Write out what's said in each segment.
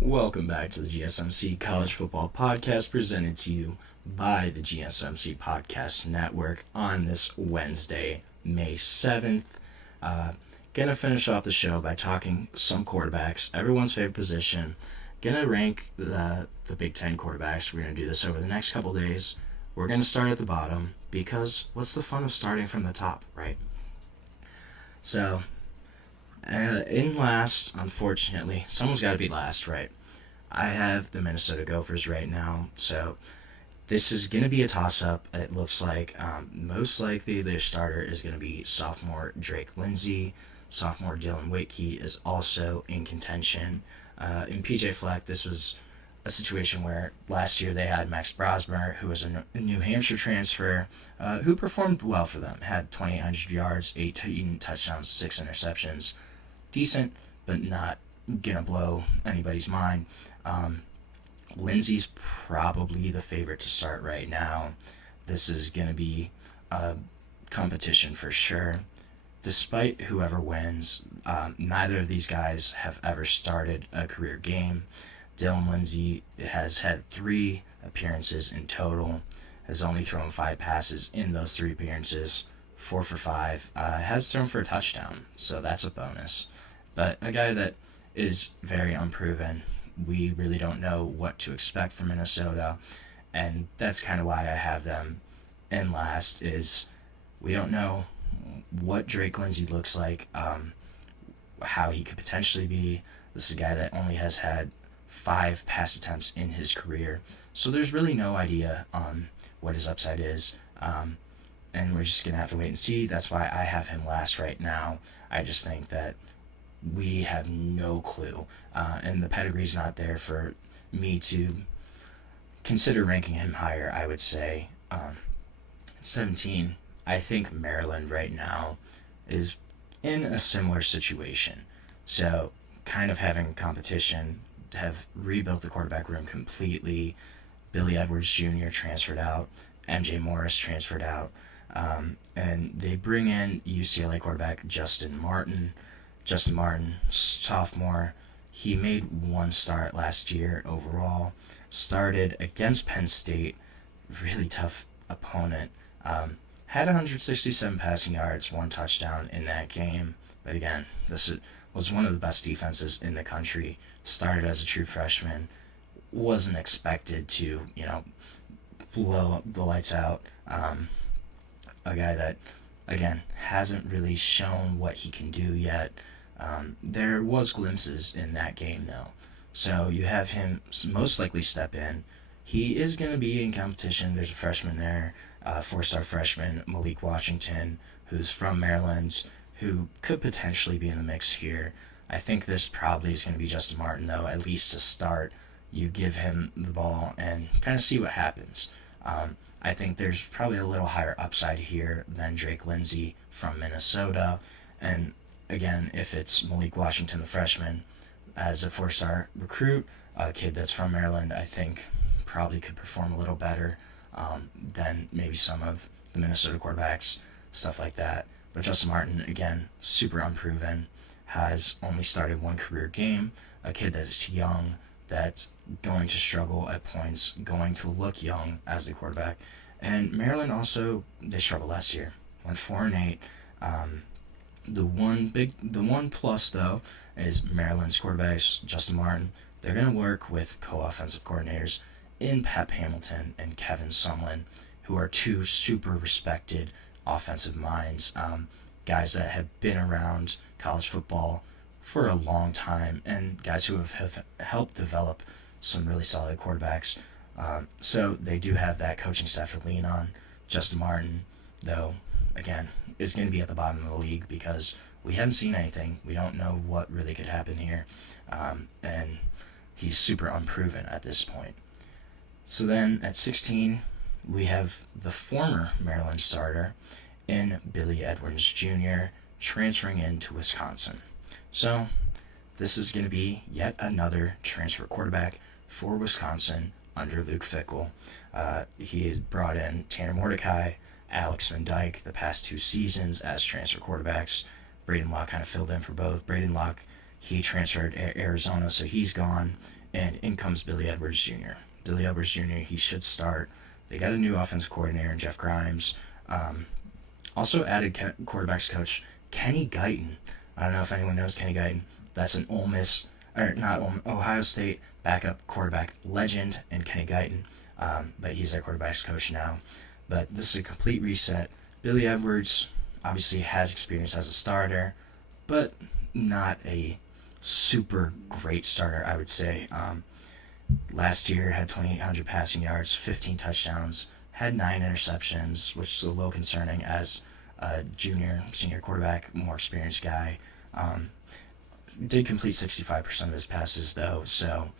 Welcome back to the GSMC College Football Podcast, presented to you by the GSMC Podcast Network on this Wednesday, May 7th. Gonna finish off the show by talking some quarterbacks, everyone's favorite position. Gonna rank the Big Ten quarterbacks. We're gonna do this over the next couple days. We're gonna start at the bottom because what's the fun of starting from the top, right? So, in last, unfortunately, someone's got to be last, right? I have the Minnesota Gophers right now, so this is going to be a toss-up. It looks like most likely their starter is going to be sophomore Drake Lindsey. Sophomore Dylan Whitkey is also in contention. In PJ Fleck, this was a situation where last year they had Max Brosmer, who was a New Hampshire transfer, who performed well for them. Had 2,800 yards, 18 touchdowns, 6 interceptions. Decent, but not gonna blow anybody's mind. Lindsey's probably the favorite to start right now. This is gonna be a competition for sure. Despite whoever wins, neither of these guys have ever started a career game. Dylan Lindsey has had 3 appearances in total, has only thrown 5 passes in those 3 appearances, 4 for 5, has thrown for a touchdown, so that's a bonus. But a guy that is very unproven. We really don't know what to expect from Minnesota, and that's kind of why I have them in last, is we don't know what Drake Lindsey looks like, how he could potentially be. This is a guy that only has had 5 pass attempts in his career, so there's really no idea on what his upside is, and we're just going to have to wait and see. That's why I have him last right now. I just think that we have no clue, and the pedigree's not there for me to consider ranking him higher, I would say. 17, I think Maryland right now is in a similar situation. So kind of having competition, have rebuilt the quarterback room completely. Billy Edwards Jr. transferred out, MJ Morris transferred out, and they bring in UCLA quarterback Justyn Martin, sophomore. He made 1 start last year overall. Started against Penn State, really tough opponent. Had 167 passing yards, 1 touchdown in that game. But again, was one of the best defenses in the country. Started as a true freshman. Wasn't expected to, blow the lights out. A guy that, again, hasn't really shown what he can do yet. There was glimpses in that game, though. So you have him most likely step in. He is going to be in competition. There's a freshman there, 4-star freshman, Malik Washington, who's from Maryland, who could potentially be in the mix here. I think this probably is going to be Justyn Martin, though, at least to start. You give him the ball and kind of see what happens. I think there's probably a little higher upside here than Drake Lindsey from Minnesota. And again, if it's Malik Washington, the freshman, as a 4-star recruit, a kid that's from Maryland, I think probably could perform a little better than maybe some of the Minnesota quarterbacks, stuff like that. But Justyn Martin, again, super unproven, has only started 1 career game, a kid that's young, that's going to struggle at points, going to look young as the quarterback. And Maryland also, they struggled last year, went 4-8. The one plus, though, is Maryland's quarterbacks, Justyn Martin. They're going to work with co-offensive coordinators in Pep Hamilton and Kevin Sumlin, who are 2 super respected offensive minds, guys that have been around college football for a long time, and guys who have helped develop some really solid quarterbacks. So they do have that coaching staff to lean on. Justyn Martin, though, again, is going to be at the bottom of the league because we haven't seen anything. We don't know what really could happen here, and he's super unproven at this point. So then at 16, we have the former Maryland starter in Billy Edwards Jr. transferring into Wisconsin. So this is going to be yet another transfer quarterback for Wisconsin under Luke Fickell. He has brought in Tanner Mordecai, Alex Van Dyke the past 2 seasons as transfer quarterbacks. Braden Locke kind of filled in for both. Braden Locke, he transferred to Arizona, so he's gone. and in comes Billy Edwards Jr. Billy Edwards Jr., he should start. They got a new offensive coordinator in Jeff Grimes. Also added quarterbacks coach Kenny Guyton. I don't know if anyone knows Kenny Guyton. That's an Ohio State backup quarterback legend in Kenny Guyton. But he's their quarterbacks coach now. But this is a complete reset. Billy Edwards obviously has experience as a starter, but not a super great starter, I would say. Last year had 2,800 passing yards, 15 touchdowns, had 9 interceptions, which is a little concerning as a senior quarterback, more experienced guy. Did complete 65% of his passes, though, so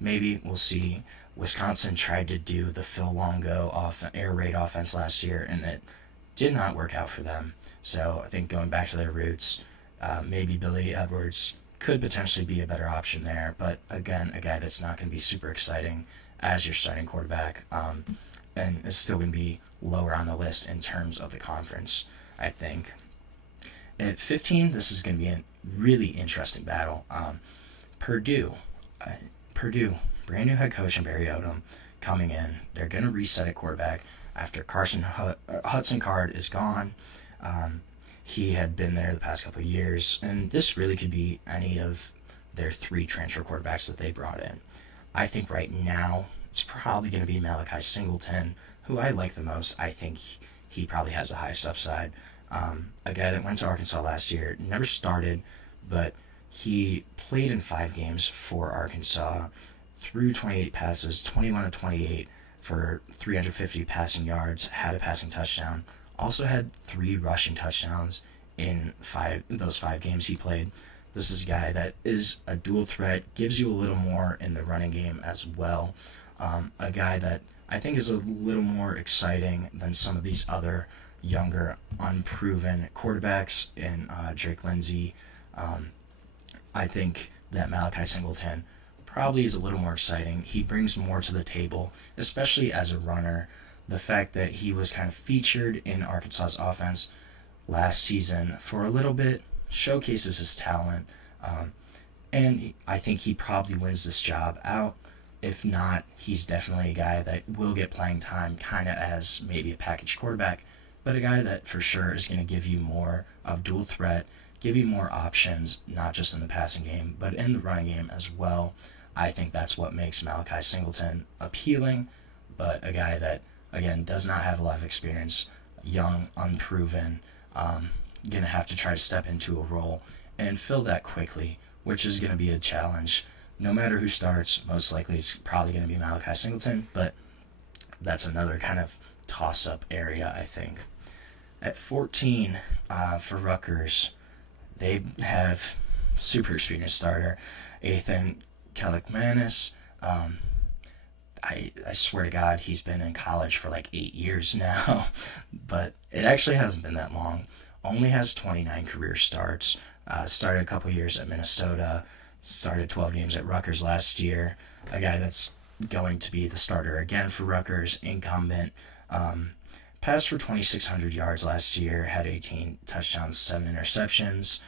maybe we'll see. Wisconsin tried to do the Phil Longo air raid offense last year, and it did not work out for them. So I think going back to their roots, maybe Billy Edwards could potentially be a better option there. But again, a guy that's not going to be super exciting as your starting quarterback, and is still going to be lower on the list in terms of the conference, I think. At 15, this is going to be a really interesting battle. Purdue, brand new head coach in Barry Odom coming in. They're going to reset at quarterback after Hudson Card is gone. He had been there the past couple of years, and this really could be any of their 3 transfer quarterbacks that they brought in. I think right now it's probably going to be Malachi Singleton, who I like the most. I think he probably has the highest upside. A guy that went to Arkansas last year, never started, but he played in 5 games for Arkansas, threw 28 passes, 21 of 28 for 350 passing yards, had a passing touchdown, also had 3 rushing touchdowns in those 5 games he played. This is a guy that is a dual threat, gives you a little more in the running game as well. A guy that I think is a little more exciting than some of these other younger, unproven quarterbacks in Drake Lindsey. I think that Malachi Singleton probably is a little more exciting. He brings more to the table, especially as a runner. The fact that he was kind of featured in Arkansas's offense last season for a little bit showcases his talent. And I think he probably wins this job out. If not, he's definitely a guy that will get playing time kind of as maybe a package quarterback, but a guy that for sure is going to give you more of dual threat, give you more options, not just in the passing game, but in the running game as well. I think that's what makes Malachi Singleton appealing, but a guy that, again, does not have a lot of experience, young, unproven, going to have to try to step into a role and fill that quickly, which is going to be a challenge. No matter who starts, most likely it's probably going to be Malachi Singleton, but that's another kind of toss-up area, I think. At 14, for Rutgers, they have super experienced starter, Athan Kaliakmanis. I swear to God, he's been in college for like 8 years now, but it actually hasn't been that long. Only has 29 career starts. Started a couple years at Minnesota, started 12 games at Rutgers last year. A guy that's going to be the starter again for Rutgers, incumbent. Passed for 2,600 yards last year, had 18 touchdowns, 7 interceptions.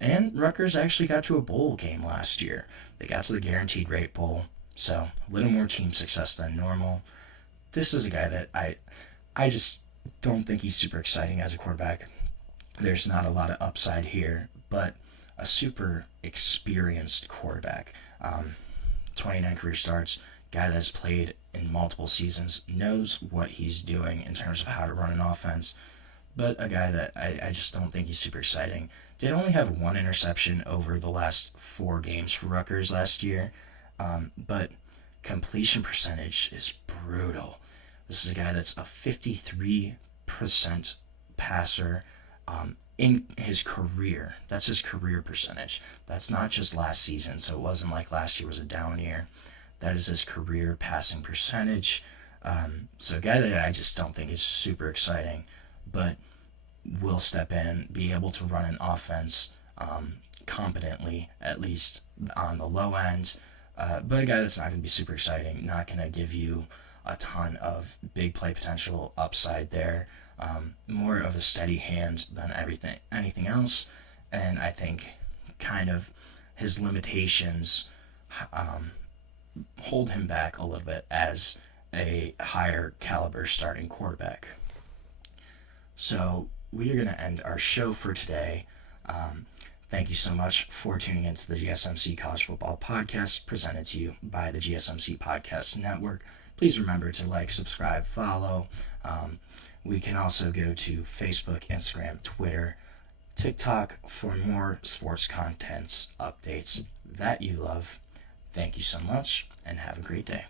And Rutgers actually got to a bowl game last year. They got to the Guaranteed Rate Bowl, so a little more team success than normal. This is a guy that I just don't think he's super exciting as a quarterback. There's not a lot of upside here, but a super experienced quarterback. 29 career starts, guy that has played in multiple seasons, knows what he's doing in terms of how to run an offense, but a guy that I just don't think he's super exciting. Did only have 1 interception over the last 4 games for Rutgers last year, but completion percentage is brutal. This is a guy that's a 53% passer in his career. That's his career percentage. That's not just last season, so it wasn't like last year was a down year. That is his career passing percentage. So a guy that I just don't think is super exciting, but will step in, be able to run an offense competently, at least on the low end. But a guy that's not going to be super exciting, not going to give you a ton of big play potential upside there. More of a steady hand than anything else. And I think kind of his limitations hold him back a little bit as a higher caliber starting quarterback. So we are going to end our show for today. Thank you so much for tuning into the GSMC College Football Podcast, presented to you by the GSMC Podcast Network. Please remember to like, subscribe, follow. We can also go to Facebook, Instagram, Twitter, TikTok for more sports contents, updates that you love. Thank you so much, and have a great day.